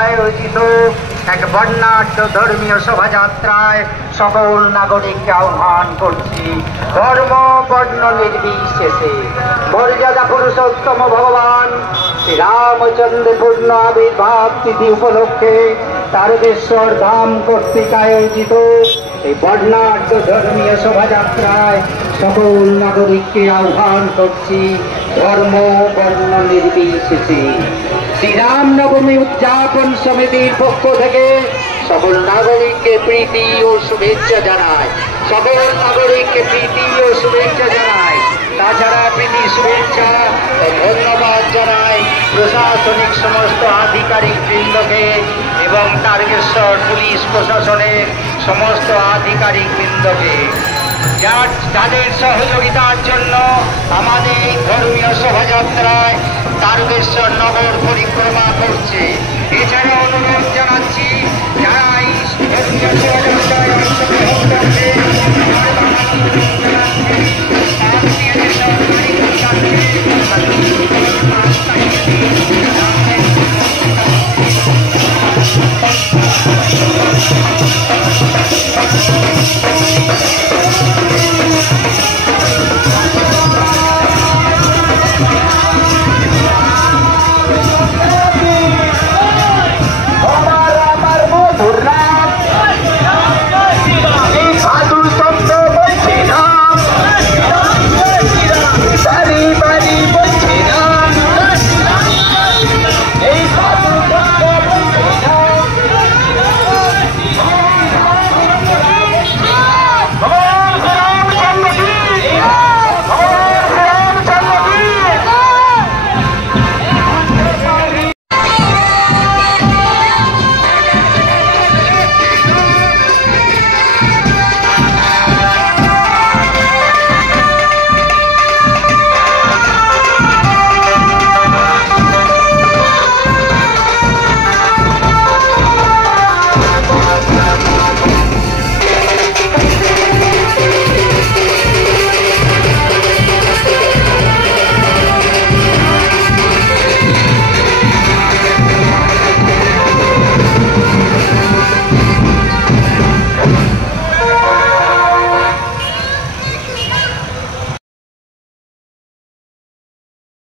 আয়োজিত এক বর্ণাঢ্য ধর্মীয় শোভাযাত্রায় সকল নাগরিককে আহ্বান করছি ধর্ম বর্ণ নির্বিশেষে মর্যাদা পুরুষোত্তম ভগবান শ্রীরামচন্দ্রের পূর্ণ আবির্ভাব তিথি উপলক্ষে তারকেশ্বর ধাম কর্তৃক আয়োজিত এই বর্ণাঢ্য ধর্মীয় শোভাযাত্রায় সকল নাগরিককে আহ্বান করছি ধর্ম বর্ণ নির্বিশেষে। শ্রীরাম নবমী উদযাপন সমিতির পক্ষ থেকে সকল নাগরিককে প্রীতি ও শুভেচ্ছা জানায়। সকল নাগরিককে প্রীতি ও শুভেচ্ছা জানায়। তাছাড়া প্রীতি শুভেচ্ছা ও ধন্যবাদ জানায় প্রশাসনিক সমস্ত আধিকারিক বৃন্দকে এবং তারকেশ্বর পুলিশ প্রশাসনের সমস্ত আধিকারিক বৃন্দকে, যাদের সহযোগিতার জন্য আমাদের ধর্মীয় শোভাযাত্রায় তারকেশ্বর নগর পরিক্রমা করছে।